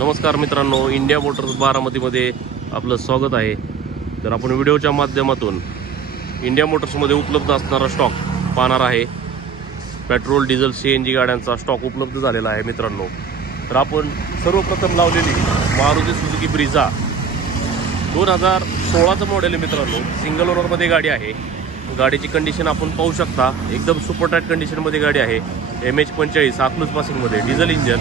नमस्कार मित्रांनो, India Motors बारामतीमध्ये आपलं स्वागत आहे। तर आपण व्हिडिओच्या माध्यमातून इंडिया मोटर्समध्ये उपलब्ध असणारा स्टॉक पाहणार आहे। पेट्रोल, डिझेल, सीएनजी गाड्यांचा स्टॉक उपलब्ध झालेला आहे मित्रांनो। तर आपण सर्वप्रथम लावलेली मारुती सुझुकी ब्रिझा 2016चं मॉडेल आहे मित्रांनो। सिंगल ओनरमध्ये गाडी आहे। गाडीची कंडिशन आपण पाहू शकता, एकदम सुपर टाईट कंडिशनमध्ये गाडी आहे। MH45 आक्लूज पासिंगमध्ये diesel engine.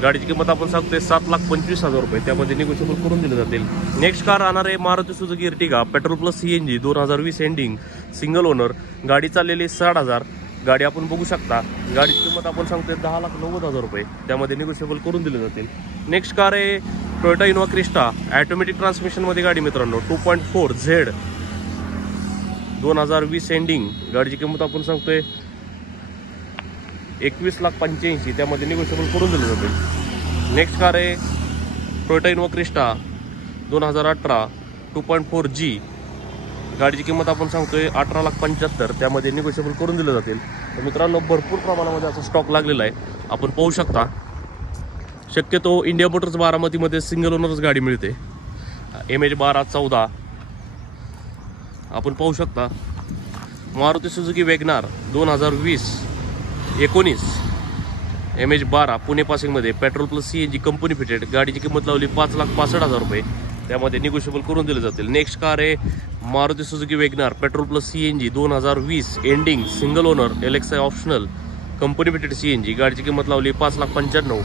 गाडीची किंमत आपण सांगतोय 7,25,000 रुपये, त्यामध्ये निगोशिएबल करून दिले जातील। नेक्स्ट कार राहणार आहे Maruti Suzuki Ertiga petrol plus CNG 2020 ending, single owner. गाडी चाललेली 60,000। गाडी आपण बघू शकता। गाडीची किंमत आपण सांगतोय 10,90,000 रुपये, त्यामध्ये निगोशिएबल करून दिले जातील। नेक्स्ट कार आहे टोयोटा इनोवा क्रिस्टा ऑटोमॅटिक ट्रान्समिशनमध्ये गाडी मित्रांनो, 2.4 Z 2020 एंडिंग। गाडीची किंमत आपण सांगतोय 21,85,000, त्यामध्ये निगोशिएबल करून दिले जातील। नेक्स्ट कार आहे टोयोटा इनोवा क्रिस्टा 2018 2.4 G। गाडीची किंमत आपण सांगतोय 18,75,000, त्यामध्ये निगोशिएबल करून दिले जातील। तर मित्रांनो, भरपूर प्रमाणामध्ये असा स्टॉक लागलेला आहे, आपण पाहू शकता। शक्यतो इंडिया मोटर्स बारामतीमध्ये सिंगल ओनरच गाडी मिळते। MH1214 आपण पाहू शकता। Maruti Suzuki WagonR 2020-19 MH12 Pune पासिंगमध्ये petrol plus CNG company fitted. गाडीची किंमत लावली 5,65,000 रुपये, त्यामध्ये निगोशिएबल करून दिले जातील। नेक्स्ट कार आहे Maruti Suzuki WagonR petrol plus CNG 2020 ending, single owner, LXI optional, company fitted CNG. गाडीची किंमत लावली 5,95,000,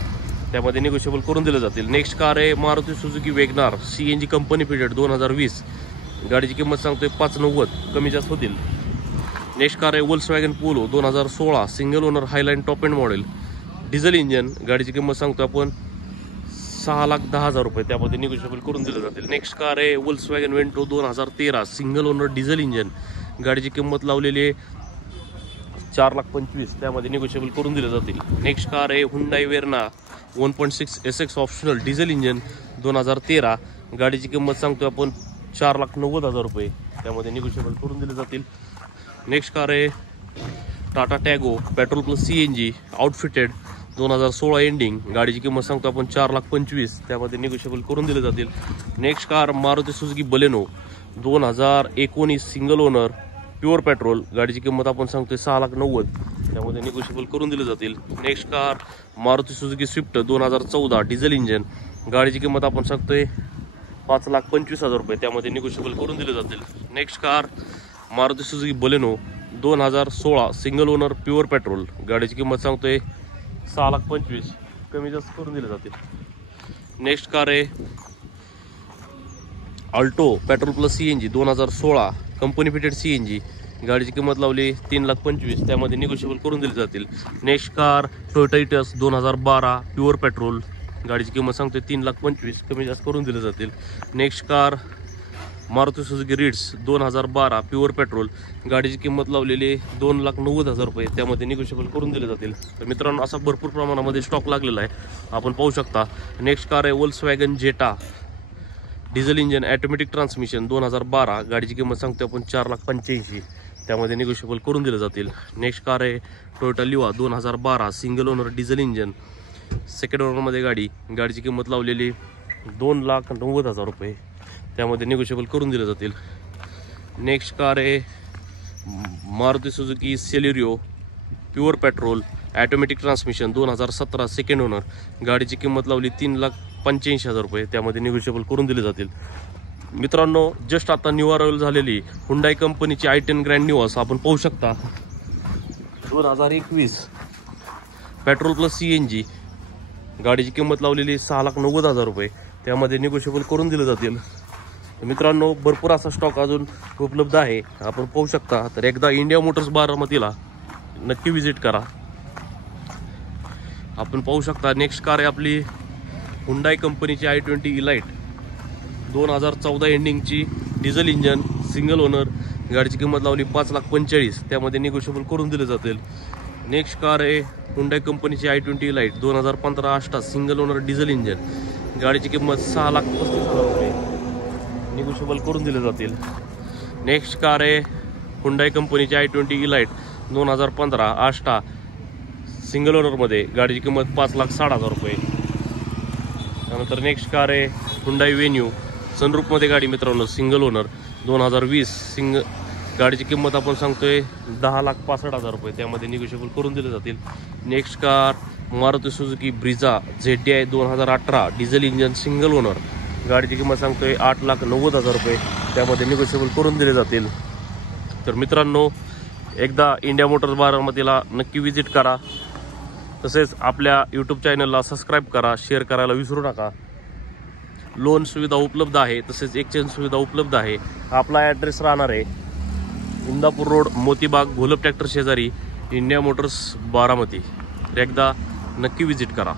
त्यामध्ये निगोशिएबल करून दिले जातील। नेक्स्ट कार आहे Maruti Suzuki WagonR CNG company fitted 2020। गाडीची किंमत सांगतोय 5,90,000, कमी जास्त होतील। नेक्स्ट कार आहे Volkswagen Polo 2016 single owner Highline top end model, diesel engine. गाडीची किंमत सांगतो आपण 6,10,000 रुपये, त्यामध्ये निगोशिएबल करून दिले जातील। नेक्स्ट कार आहे Volkswagen Vento 2013 single owner diesel engine. गाडीची किंमत लावलेली आहे 4,25,000, त्यामध्ये निगोशिएबल करून दिले जातील। नेक्स्ट कार आहे Hyundai Verna 1.6 SX optional diesel engine 2013। गाडीची किंमत सांगतो आपण 4,90,000 रुपये, त्यामध्ये निगोशिएबल करून दिले जातील। नेक्स्ट कार आहे Tata Tiago petrol plus CNG outfitted 2016 एंडिंग। गाडीची किंमत सांगतो आपण 4,25,000, त्यामध्ये निगोशिएबल करून दिले जातील। Next car Maruti Suzuki Baleno 2019 single owner pure petrol. गाडीची किंमत आपण सांगतोय 6,90,000, त्यामध्ये निगोशिएबल करून दिले जातील। Next car Maruti Suzuki Swift 2014 diesel engine. गाडीची किंमत आपण सांगतोय 5,25,000 रुपये, त्यामध्ये निगोशिएबल करून दिले जातील। Next car Maruti Suzuki Baleno 2016 single owner pure petrol. गाडीची किंमत सांगतोय 6,25,000, कमी जास्त करून दिले जातील। नेक्स्ट कार आहे Alto petrol plus CNG 2016 company fitted CNG. गाडीची किंमत लावली 3,25,000, त्यामध्ये निगोशिएबल करून दिले जातील। Next car Toyota Etios 2012 pure petrol. गाडीची किंमत सांगतोय 3,25,000, कमी जास्त करून दिले जातील। Next car Maruti Suzuki Ritz 2012 pure petrol. गाडीची किंमत लावलेली 2,90,000 रुपये, त्यामध्ये निगोशिएबल करून दिले जातील। तर मित्रांनो, असा भरपूर प्रमाणामध्ये स्टॉक लागलेला आहे, आपण पाहू शकता। नेक्स्ट कार आहे वोल्क्सवॅगन जेटा डिझेल इंजन ऑटोमॅटिक ट्रान्समिशन 2012। गाडीची किंमत सांगतो आपण 4,85,000, त्यामध्ये निगोशिएबल करून दिले जातील। नेक्स्ट कार आहे Toyota Liva 2012 single owner diesel engine, second ओनरमध्ये गाडी। गाडीची किंमत लावलेली 2,90,000 रुपये, त्यामध्ये निगोशिएबल करून दिले जातील। नेक्स्ट कार आहे Maruti Suzuki Celerio pure petrol automatic transmission 2017 second owner. गाडीची किंमत लावली 3,85,000 रुपये, त्यामध्ये निगोशिएबल करून दिले जातील। मित्रांनो, जस्ट आता न्यू अरायवल झालेली हुंडाई कंपनीची i10 ग्रँड न्यूअस आपण पाहू शकता 2021 पेट्रोल प्लस सीएनजी। गाडीची किंमत लावलेली 6,90,000 रुपये, त्यामध्ये निगोशिएबल करून दिले जातील। मित्रांनो, भरपूर असा स्टॉक अजून उपलब्ध आहे, आपण पाहू शकता। तर एकदा इंडिया मोटर्स बारामतीला नक्की विजिट करा, आपण पाहू शकता। नेक्स्ट कार आहे आपली हुंडाई कंपनीची i20 इलाइट 2014 एंडिंगची डिझेल इंजन सिंगल ओनर। गाडीची किंमत लावली 5,45,000, त्यामध्ये निगोशिएबल करून दिले जातील। नेक्स्ट कार आहे हुंडाई कंपनीची i20 elite 2015 Ashta single owner diesel engine. गाडीची किंमत 6,35,000 रुपये, निगोशिएबल करून दिले जातील। नेक्स्ट कार आहे हुंडाई कंपनीची i20 इलाइट 2015 आष्टा सिंगल ओनरमध्ये। गाडीची किंमत 5,60,000 रुपये, त्यानंतर नेक्स्ट कार आहे हुंडाई वेन्यू, सनरूफमध्ये गाडी मित्रांनो, सिंगल ओनर 2020 गाडीची किंमत आपण सांगतोय 10,65,000 रुपये, त्यामध्ये निगोशिएबल करून दिले जातील. Next car Maruti Suzuki Brezza ZDI 2018 diesel engine single owner, गाडीची किंमत सांगतोय 8,90,000 रुपये, त्यामध्ये निगोशिएबल करून दिले जातील. तर मित्रांनो, एकदा इंडिया मोटर्स बारामतीला नक्की विजिट करा. तसेच आपल्या यूट्यूब चॅनलला सबस्क्राईब करा, शेअर करायला विसरू नका. लोन सुविधा उपलब्ध आहे, तसेच एक्सचेंज सुविधा उपलब्ध आहे. आपला ॲड्रेस राहणार आहे इंदापूर रोड, मोतीबाग, घोलप ट्रॅक्टर शेजारी, इंडिया मोटर्स बारामती. एकदा नक्की विजिट करा.